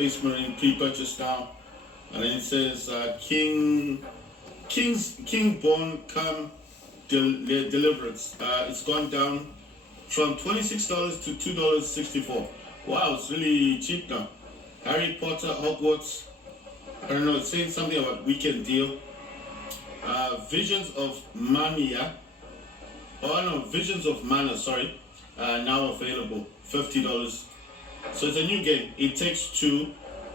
Space Marine pre-purchase now, and then it says King Born Come Deliverance. It's gone down from $26 to $2.64. Wow, it's really cheap now. Harry Potter, Hogwarts. I don't know, it's saying something about weekend deal. Visions of Mania. Oh no, Visions of Mana, sorry. Now available, $50. So it's a new game. It Takes Two.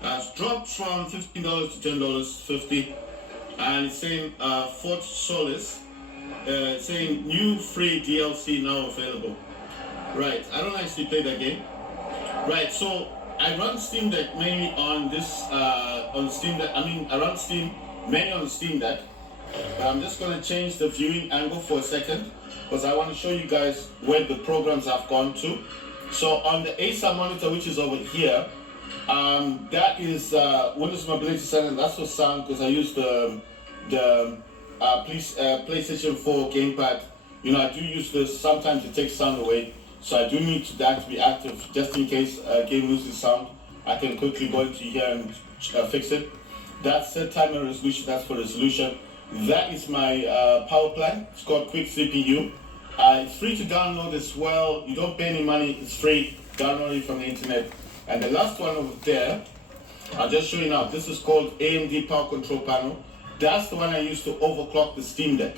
It's dropped from $15 to $10.50. And it's saying Fort Solis. It's saying new free DLC now available. Right, I don't actually play that game. Right, so I run Steam Deck mainly on this, on Steam Deck. I run Steam mainly on the Steam Deck. But I'm just going to change the viewing angle for a second, because I want to show you guys where the programs have gone to. So on the Acer monitor, which is over here, that is Windows Mobility Center. That's for sound, because I use the PlayStation 4 gamepad. You know, I do use this. Sometimes it takes sound away, so I do need that to be active just in case a game loses sound. I can quickly go into here and fix it. That's set timer resolution. That's for resolution. That is my power plan. It's called Quick CPU. It's free to download as well. You don't pay any money. It's free. Download it from the internet. And the last one over there, I'll just show you now. This is called AMD Power Control Panel. That's the one I use to overclock the Steam Deck.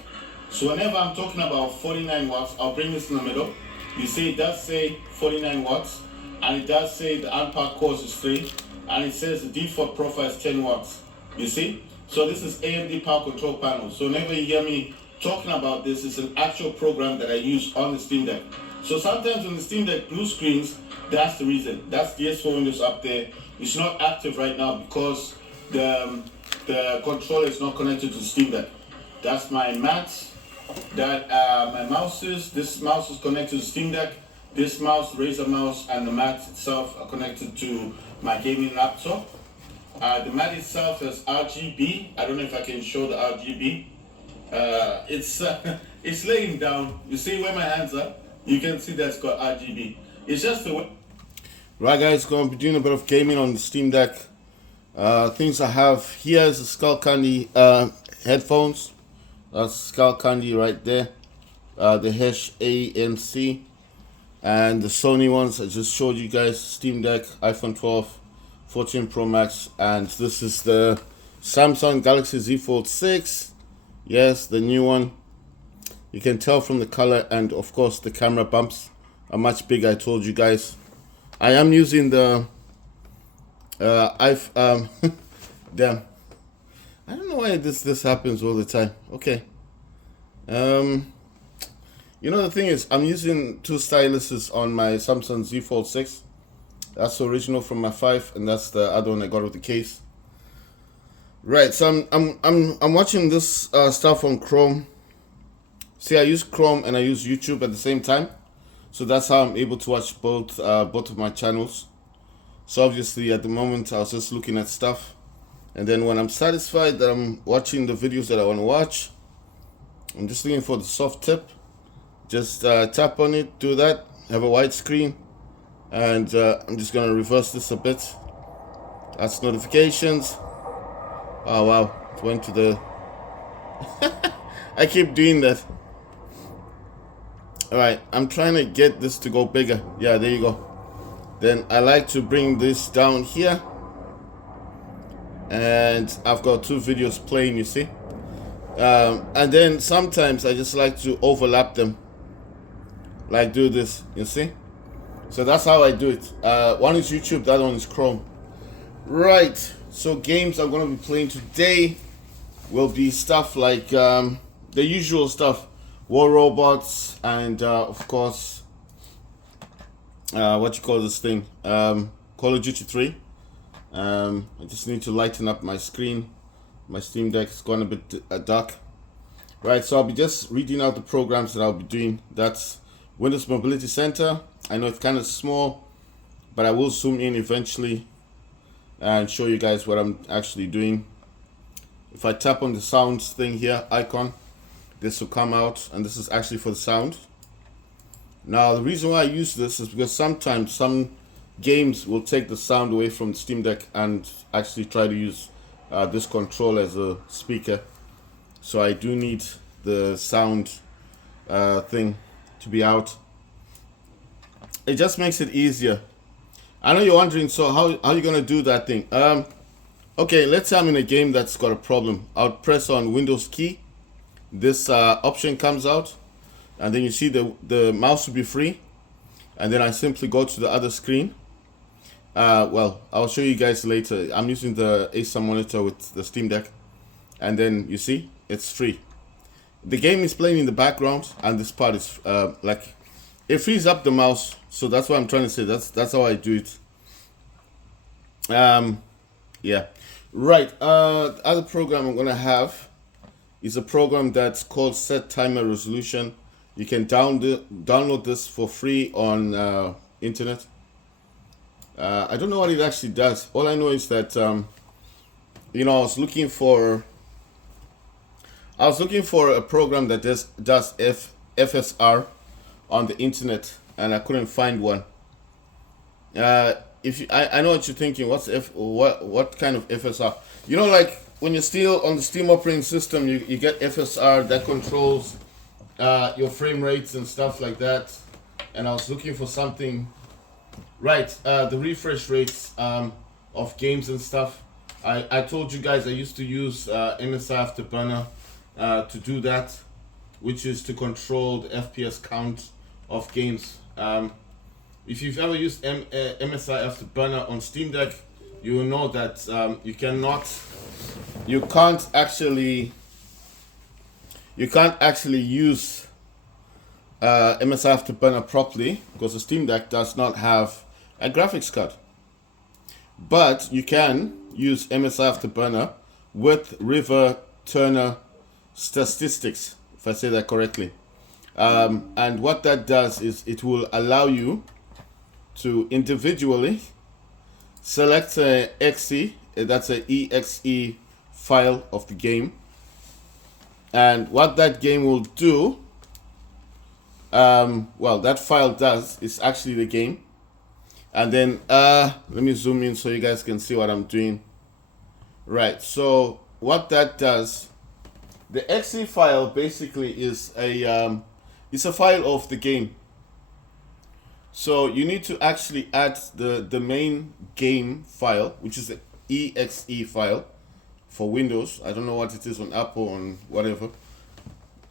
So whenever I'm talking about 49 watts, I'll bring this in the middle. You see, it does say 49 watts, and it does say the unpacked cores is 3, and it says the default profile is 10 watts. You see? So this is AMD Power Control Panel. So whenever you hear me talking about this, it's an actual program that I use on the Steam Deck. So sometimes when the Steam Deck blue screens, that's the reason. That's the S4 Windows up there. It's not active right now because the controller is not connected to the Steam Deck. That's my mat. That my mouse is. This mouse is connected to the Steam Deck. This mouse, Razer mouse, and the mat itself are connected to my gaming laptop. The mat itself is RGB. I don't know if I can show the RGB. It's laying down. You see where my hands are? You can see that's got RGB. It's just the way. Right, guys, going to be doing a bit of gaming on the Steam Deck. Things I have here is the Skull Candy headphones. That's Skull Candy right there. The Hesh ANC. And the Sony ones I just showed you guys. Steam Deck, iPhone 12, 14 Pro Max. And this is the Samsung Galaxy Z Fold 6. Yes, the new one. You can tell from the color, and of course the camera bumps are much bigger. I told you guys. I am using the damn. I don't know why this happens all the time. Okay. You know, the thing is, I'm using two styluses on my Samsung Z Fold 6. That's the original from my 5, and that's the other one I got with the case. Right, so I'm watching this stuff on Chrome. See, I use Chrome and I use YouTube at the same time, so that's how I'm able to watch both of my channels. So obviously, at the moment, I was just looking at stuff, and then when I'm satisfied that I'm watching the videos that I want to watch, I'm just looking for the soft tip. Just tap on it, do that, have a white screen, and I'm just gonna reverse this a bit. That's notifications. Oh wow, it went to the I keep doing that. Alright, I'm trying to get this to go bigger. Yeah, there you go. Then I like to bring this down here, and I've got two videos playing, you see. And then sometimes I just like to overlap them, like do this, you see. So that's how I do it. One is YouTube, the other one is Chrome. Right, so games I'm going to be playing today will be stuff like the usual stuff, War Robots, and of course what you call this thing, Call of Duty 3. I just need to lighten up my screen. My Steam Deck is going a bit dark. Right, so I'll be just reading out the programs that I'll be doing. That's Windows Mobility Center. I know it's kind of small, but I will zoom in eventually and show you guys what I'm actually doing. If I tap on the sounds thing here, icon, this will come out, and this is actually for the sound. Now, the reason why I use this is because sometimes some games will take the sound away from the Steam Deck and actually try to use this control as a speaker. So I do need the sound thing to be out. It just makes it easier. I know you're wondering, so how are you gonna do that thing? Okay, let's say I'm in a game that's got a problem. I'll press on Windows key. This option comes out, and then you see the mouse will be free, and then I simply go to the other screen. Well, I'll show you guys later. I'm using the Acer monitor with the Steam Deck, and then you see it's free. The game is playing in the background, and this part is like it frees up the mouse. So that's what I'm trying to say. That's how I do it. Yeah, right. The other program I'm gonna have is a program that's called Set Timer Resolution. You can download this for free on internet. I don't know what it actually does. All I know is that I was looking for a program that does FSR on the internet, and I couldn't find one. If you, I know what you're thinking. What kind of FSR? Like when you're still on the Steam operating system, you get FSR that controls your frame rates and stuff like that. And I was looking for something. Right, the refresh rates of games and stuff. I told you guys I used to use MSI Afterburner to do that, which is to control the FPS count of games. If you've ever used MSI Afterburner on Steam Deck, you will know that you can't actually use MSI Afterburner properly because the Steam Deck does not have a graphics card. But you can use MSI Afterburner with River Turner statistics, if I say that correctly. And what that does is it will allow you to individually select a exe, that's an exe file of the game. And what that game will do, that file does is actually the game. And then let me zoom in so you guys can see what I'm doing. Right, so what that does, the exe file basically is it's a file of the game. So you need to actually add the main game file, which is the exe file for Windows. I don't know what it is on Apple, on whatever.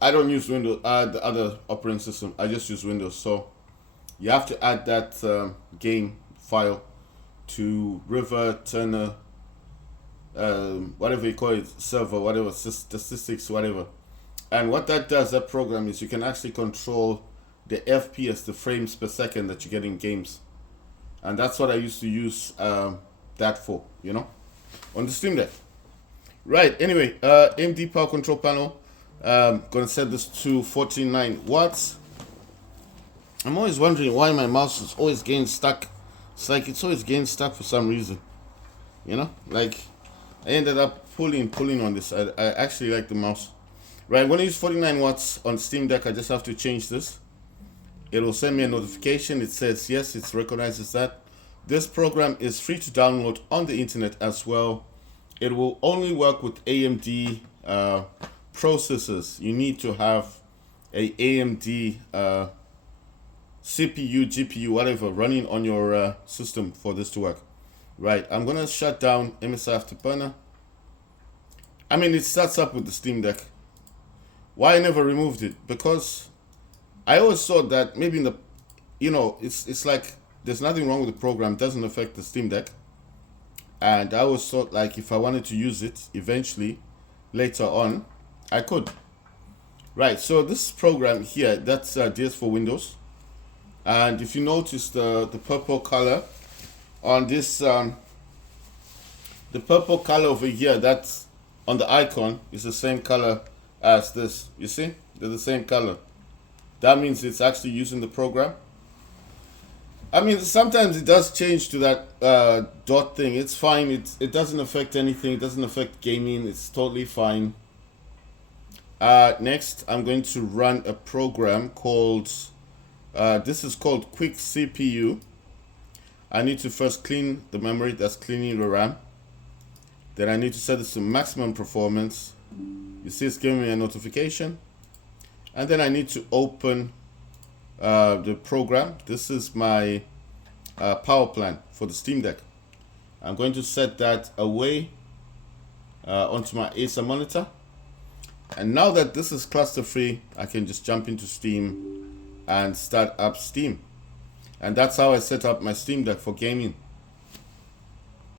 I don't use Windows, the other operating system. I just use Windows. So you have to add that game file to River Turner, whatever you call it, server, whatever, statistics, whatever. And what that does, that program, is you can actually control the FPS, the frames per second that you get in games. And that's what I used to use that for, on the Steam Deck. Right, anyway, AMD power control panel. Gonna set this to 49 watts. I'm always wondering why my mouse is always getting stuck. It's like it's always getting stuck for some reason. Like I ended up pulling on this. I actually like the mouse. Right, I'm gonna use 49 watts on Steam Deck. I just have to change this. It will send me a notification. It says yes, it recognizes that. This program is free to download on the internet as well. It will only work with AMD processors. You need to have a AMD CPU, GPU, whatever, running on your system for this to work. Right, I'm gonna shut down MSI Afterburner. I mean, it starts up with the Steam Deck. Why I never removed it? Because I always thought that maybe in the, it's like there's nothing wrong with the program. It doesn't affect the Steam Deck. And I always thought like if I wanted to use it eventually, later on, I could. Right, so this program here, that's DS for Windows. And if you notice the purple color on this, the purple color over here, that's on the icon, is the same color as this. You see? They're the same color. That means it's actually using the program. I mean, sometimes it does change to that dot thing. It's fine. It doesn't affect anything. It doesn't affect gaming. It's totally fine. Next, I'm going to run a program called, this is called Quick CPU. I need to first clean the memory, that's cleaning the RAM. Then I need to set this to maximum performance. You see it's giving me a notification. And then I need to open the program. This is my power plan for the Steam Deck. I'm going to set that away onto my Acer monitor. And now that this is cluster free, I can just jump into Steam and start up Steam. And that's how I set up my Steam Deck for gaming.